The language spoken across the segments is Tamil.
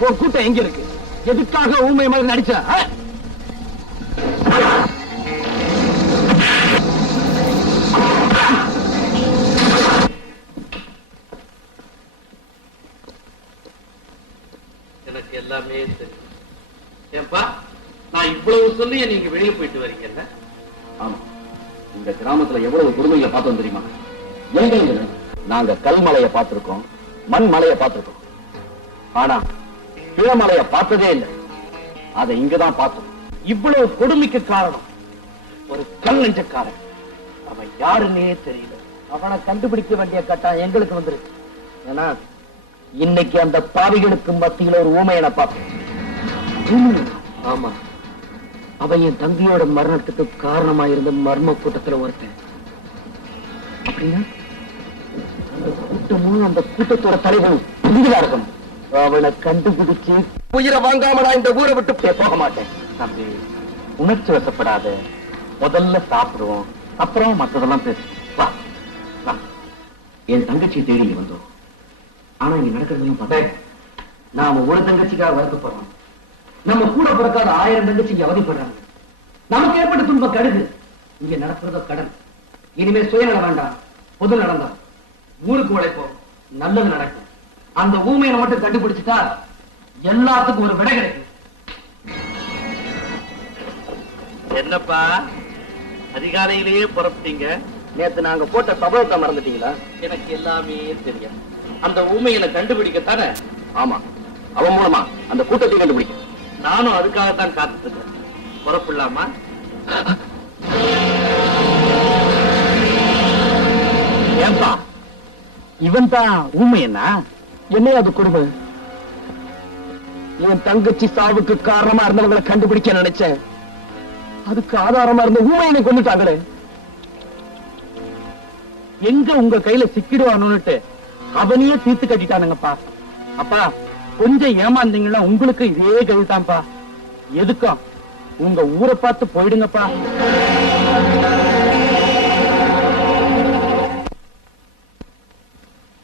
கூட்டம் எங்க இருக்கு? எதுக்காக ஊமை மாதிரி நடிச்ச? எனக்கு எல்லாமே தெரியும். ஏன்பா நான் இவ்வளவு சொல்லிய நீங்க வெளியே போயிட்டு வரீங்கல்ல ஆமா. இந்த கிராமத்துல எவ்வளவு கொடுமைகளை பார்த்தோம் தெரியுமா? எங்க? நாங்க கல்மலைய பார்த்திருக்கோம் மண் மலைய பார்த்திருக்கோம். ஆனா பிழமலைய பார்த்ததே இல்லை. அதை இங்கதான் பார்த்தோம். இவ்வளவு கொடுமைக்கு காரணம் ஒரு கல் நெஞ்சக்காரன். அவன் யாருன்னே தெரியல. அவனை கண்டுபிடிக்க வேண்டிய கட்டம் எங்களுக்கு வந்துருக்கு. ஏன்னா இன்னைக்கு அந்த பாவிகளுக்கு மத்தியில ஒரு ஊமையனை பார்த்தேன் ஆமா. அவன் என் தம்பியோட மரணத்துக்கு காரணமா இருந்த மர்ம கூட்டத்துல ஒருத்தன். அப்படின்னா அந்த கூட்டமும் அந்த கூட்டத்தோட தலைவனும் புதிதாக இருக்கணும். அவனை கண்டுபிடிச்சு உயிரை வாங்காம நான் இந்த ஊரை விட்டு போக மாட்டேன். தம்பி உணர்ச்சி வசப்படாத. முதல்ல சாப்பிடுவோம். அப்புறம் மத்ததெல்லாம் பேசு வா வா. என் தங்கச்சி தேடி நீ வந்தோம் ஆனா இங்க நடக்கிறதையும் பார்த்தேன் நாம ஒரு தங்கச்சிக்காக வருத்தப்படுறோம். நம்ம கூட பிறக்காத ஆயிரம் தங்கச்சிங்க அவதிப்படுறாங்க. நமக்கு ஏற்பட்ட துன்பம் கடுகு இங்க நடக்கிறதோ கடன். இனிமே சுயநலம் வேண்டாம். பொது நடந்தா ஊருக்கு உழைப்போம். நல்லது நடக்கும். அந்த ஊமையை மட்டும் கண்டுபிடிச்சிட்டா எல்லாத்துக்கும் ஒரு விடை கிடைக்கும். என்னப்பா? அதிகாலையிலேயே புறப்பட்டீங்க. நேத்து நாங்க போட்ட சபதத்தை மறந்துட்டீங்களா? எனக்கு எல்லாமே தெரியும். அந்த ஊமையில கண்டுபிடிக்கத்தானே? ஆமா. அவன் மூலமா அந்த கூட்டத்தை கண்டுபிடிக்கும் நானும் அதுக்காகத்தான் காத்துட்டு இருக்கேன் புறப்படலாமா? ஏன்பா? இவன் தான் ஊமை என்ன? என்ன அது கொடுமை என் தங்கச்சி சாவுக்கு காரணமா இருந்தவங்களை கண்டுபிடிக்க நினைச்சேன். அதுக்கு ஆதாரமா இருந்த ஊமையனை கொண்டுட்டாங்களே எங்க உங்க கையில சிக்கிடுவானுன்னுட்டு அவனையே தீர்த்து கட்டிட்டானுங்கப்பா. அப்பா கொஞ்சம் ஏமாந்தீங்கன்னா உங்களுக்கு இதே கழுதான்ப்பா எதுக்கும் உங்க ஊரை பார்த்து போயிடுங்கப்பா.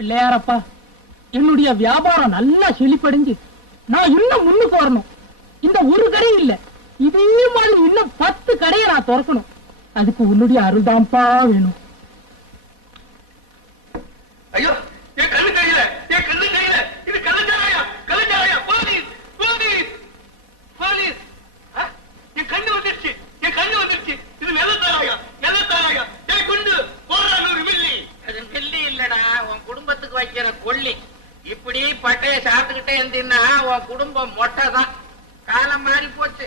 பிள்ளையாரப்பா என்னுடைய வியாபாரம் நல்லா செழிப்படைஞ்சு நான் இன்னும் முன்னுக்கு வரணும். இந்த ஒரு கடை இல்ல. இதே மாதிரி இன்னும் பத்து கடையை நான் திறக்கணும். அதுக்கு உன்னுடைய அருள்தான்ப்பா வேணும். ஐயோ! இருந்தீன்னா உன் குடும்பம் மொட்டை தான் காலம் மாறி போச்சு.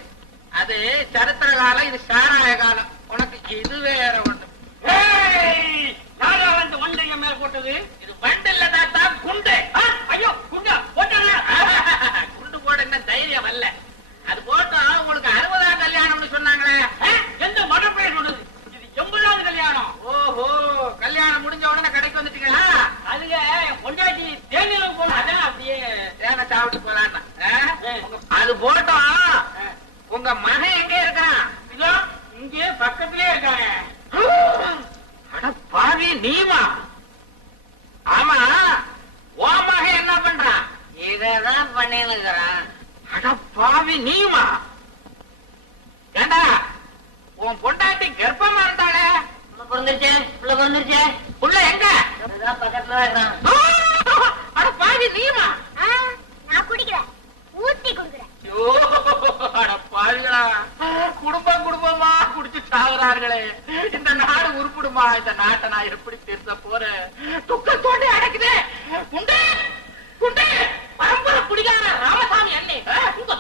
அது சரித்திர காலம் இது சாராய காலம். உனக்கு இது வேற ஒண்ணு ஏய் யாரா வந்து வண்டைய மேல போட்டது இது வண்டு இல்ல தாத்தா குண்டு ஆ? ஐயோ குண்டா போட்டா குண்டு போட என்ன தைரியம் வரல அது போட்டோம் உங்களுக்கு அறுபதாம் கல்யாணம்னு சொன்னாங்களே எந்த மடப்பைய சொன்னது இது எண்பதாவது கல்யாணம் ஓஹோ கல்யாணம் முடிஞ்ச உடனே கடைக்கு வந்துட்டீங்களா அதுங்க என் பொண்டாட்டி தேனியில போன அதான் அப்படியே தேனை சாப்பிட்டு போலான்னா அது போட்டோம் உங்க மகன் எங்க இருக்கான் இதோ இங்கே பக்கத்திலே இருக்காங்க அட பாவி நீமா ஆமா ஓ மகன் என்ன பண்றான் இததான் பண்ணிருக்கிறான் அட பாவி நீமா ஏண்டா உன் பொண்டாட்டி கர்ப்பமா இருந்தாளே பிறந்துருச்சு புள்ள பிறந்துருச்சு புள்ள எங்க? பக்கத்துல இருக்கிறான் அட பாவி நீமா நான் குடிக்கிறேன். ஊத்தி குடுக்குறேன். ஐயோ, அட பாவிகளா. குடும்பம் குடும்பமா குடிச்சு சாகுறார்களே இந்த நாடு உருப்பிடுமா? இந்த நாட்டை நான் எப்படி திருத்த போறேன்? துக்கத்தோடு அடக்குதே. குண்டே குண்டே. பரம்பரை குடிகார ராமசாமி அண்ணே. உங்க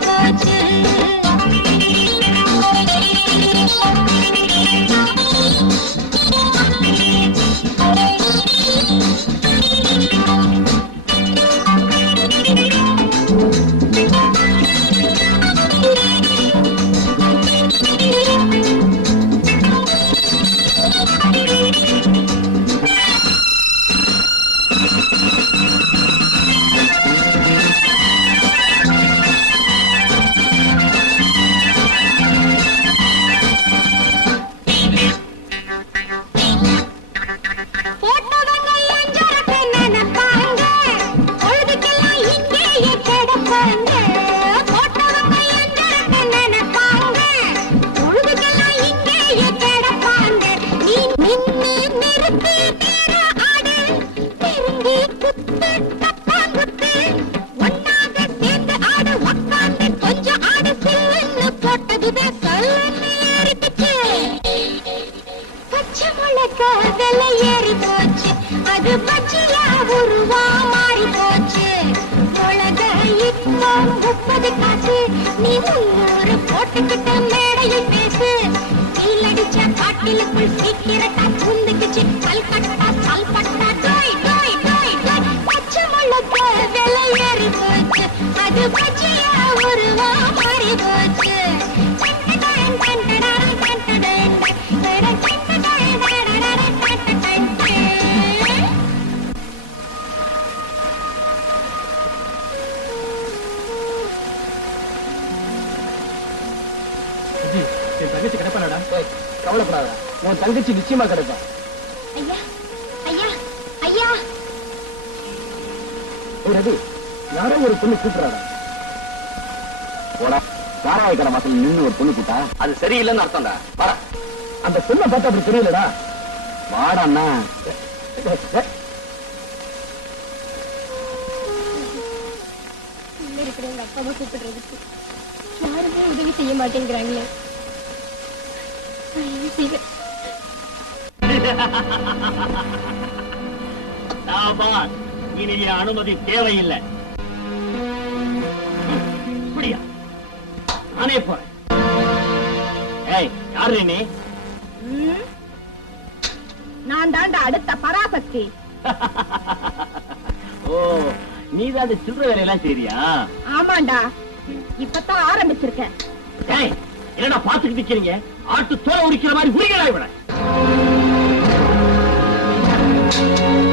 Thank you. இரட்டா அது பச்சை நிச்சயமா கிடைக்கும். யாரோ ஒரு பொண்ணு கூப்பிடுறாங்க. மாசம் நின்று ஒரு பொண்ணு கூட்டா அது சரியில்லைன்னு அர்த்தம்டா. அந்த பொண்ணை பார்த்து அப்படி தெரியலடா. வாடாண்ணா. இருக்கிற எங்க அப்பாவை கூப்பிடுறதுக்கு யாருமே உதவி செய்ய மாட்டேங்கிறாங்களே. செய்வேன் இனி அனுமதி தேவையில்லை. இப்படியா? போறேன். ஏய் யாரு நான் தாண்ட அடுத்த பராசக்தி. ஓ நீ தான் சில்லற வேலையெல்லாம் சரியா ஆமாண்டா. இப்பதான் ஆரம்பிச்சிருக்கேன். ஏய் என்னடா பாத்துக்கிட்டு நிக்கிறீங்க? ஆட்டு தோலை உரிக்கிற மாதிரி உரிகளாய் விட знаешь.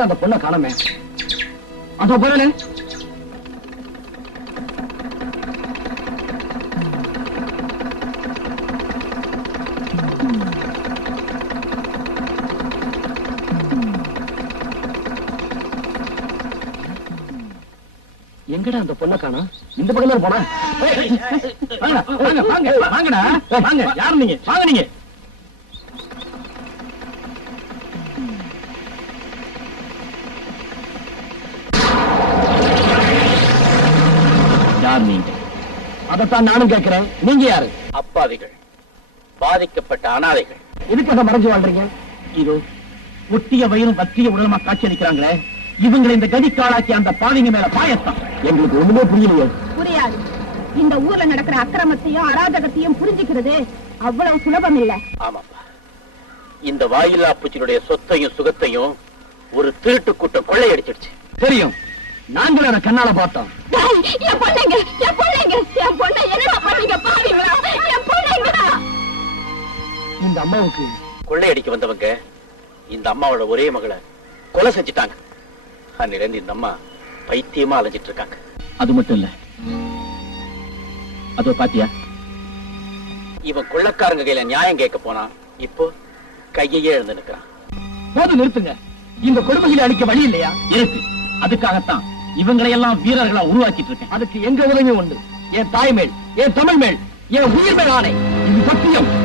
எங்கடா அந்த பொண்ணை காணமே. அதோ போறே எங்கடா அந்த பொண்ணை காணா இந்த பக்கம் போனா? வாங்க, வாங்க, வாங்க, வாங்கடா. வாங்க யாரு நீங்க? வாங்க நீங்க. யார் நீங்க அதத்தான் நானும் கேட்கிறேன். நீங்க யாரு? அப்பாவிகள். பாதிக்கப்பட்ட அனாதைகள். இதுக்காக மறைஞ்சு வாழ்றீங்க? இதோ ஒட்டிய வயிறும் பற்றிய உடலமா காட்சி அளிக்கிறாங்களே. இவங்களை இந்த கதிக்காளாக்கி அந்த பாவிங்க மேல பாயத்தான் எங்களுக்கு ஒண்ணுமே புரியலையே. புரியாது. இந்த ஊர்ல நடக்கிற அக்கிரமத்தையும் அராஜகத்தையும் புரிஞ்சுக்கிறது அவ்வளவு சுலபம் இல்ல ஆமாப்பா. இந்த வாயில்லா பூச்சியினுடைய சொத்தையும் சுகத்தையும் ஒரு திருட்டு கூட்டம் கொள்ளையடிச்சிடுச்சு. தெரியும். நாங்களும் அதை கண்ணால பார்த்தோம். என் பொண்ணுங்க என் பொண்ணுங்க என் பொண்ணை என்னடா பண்ணீங்க பாருங்களா என் பொண்ணுங்கடா இந்த அம்மாவுக்கு கொள்ளையடிக்க வந்தவங்க இந்த அம்மாவோட ஒரே மகளை கொலை செஞ்சுட்டாங்க. அன்னிலிருந்து இந்த அம்மா பைத்தியமா அலைஞ்சிட்டு இருக்காங்க அது மட்டும் இல்ல. அதோ பாத்தியா? இவன் கொள்ளக்காரங்க கையில நியாயம் கேட்க போனா இப்போ கையையே எழுந்து நிக்கிறான். போது நிறுத்துங்க. இந்த கொடுமைகளை அளிக்க வழி இல்லையா? இருக்கு. அதுக்காகத்தான். இவங்களை எல்லாம் வீரர்களா உருவாக்கிட்டு இருக்கேன் அதுக்கு எங்க உதவி உண்டு. என் தாய் மேல் என் தமிழ் மேல் என் உயிர் மேல் ஆணை. இது சத்தியம்.